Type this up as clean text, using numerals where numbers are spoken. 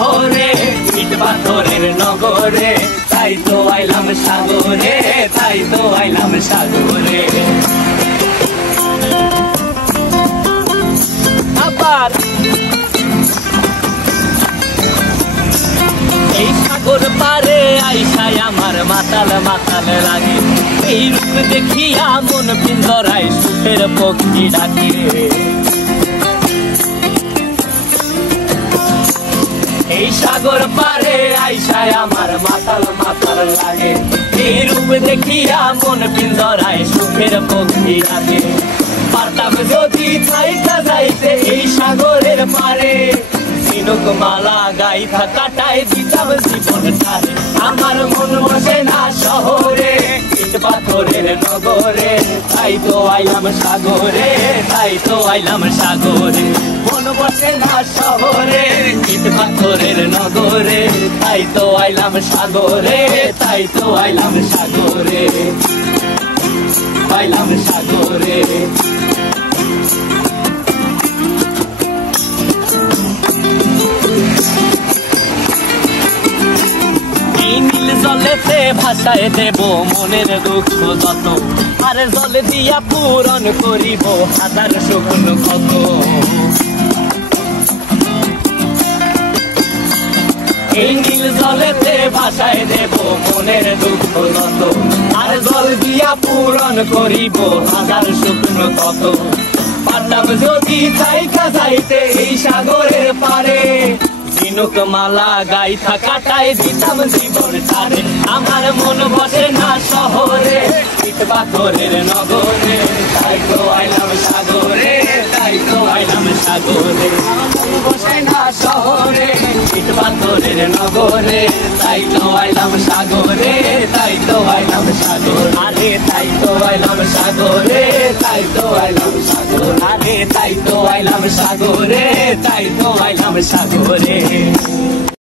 শহরে, ইট পাথরের নগরে, তাই তো আইলাম সাগরে, তাই তো আইলাম সাগরে। আবার এই সাগর পারে আইসায় আমার মাতাল মাতাল লাগে, এই রূপ দেখিয়া মন পিঞ্জরায় সুখের পক্ষী ডাকে। এই সাগর পারে আইসায় আমার মাতাল মাতাল লাগে, এই রূপ দেখিয়া মন পিঞ্জরায় সুখের পক্ষী ডাকে। পারতাম যদি থাইকা যাইতে এই সাগরের পারে, ঝিনুক মালা গাইথা কাটায় দিতাম জীবনটারে। আমার মন বসে না শহরে, ইট পাথরের নগরে, তাই তো আইলাম সাগরে, তাই তো আইলাম সাগরে। মন বসে না শহরে, ইট পাথরের নগরে, তাই তো আইলাম সাগরে, তাই তো আইলাম সাগরে, আইলাম সাগরে। জলেতে ভাষায় দেব মনের দুঃখ যত, আর জলে দিয়া পূরণ করিব হাজার শুকন ক্ষত। এই নীল জলেতে ভাষায় দেব মনের দুঃখ যত, আর জল দিয়া পূরণ করিব হাজার শুকন ক্ষত। পারতাম যদি থাইকা যাইতে এই সাগরের পারে, ঝিনুক মালা গাইথা কাটায় দিতাম জীবনটারে। আমার মন বসে না শহরে, ইট পাথরের নগরে, তাই তো আইলাম সাগরে, তাই তো আইলাম সাগরে। মন বসে না শহরে, ইট পাথরের নগরে, তাই তো আইলাম সাগরে, তাই তো আইলাম সাগরে। আরে তাই তো আইলাম সাগরে, তাই তো আইলাম সাগরে। আরে তাই তো আইলাম সাগরে, তাই তো আইলাম সাগরে।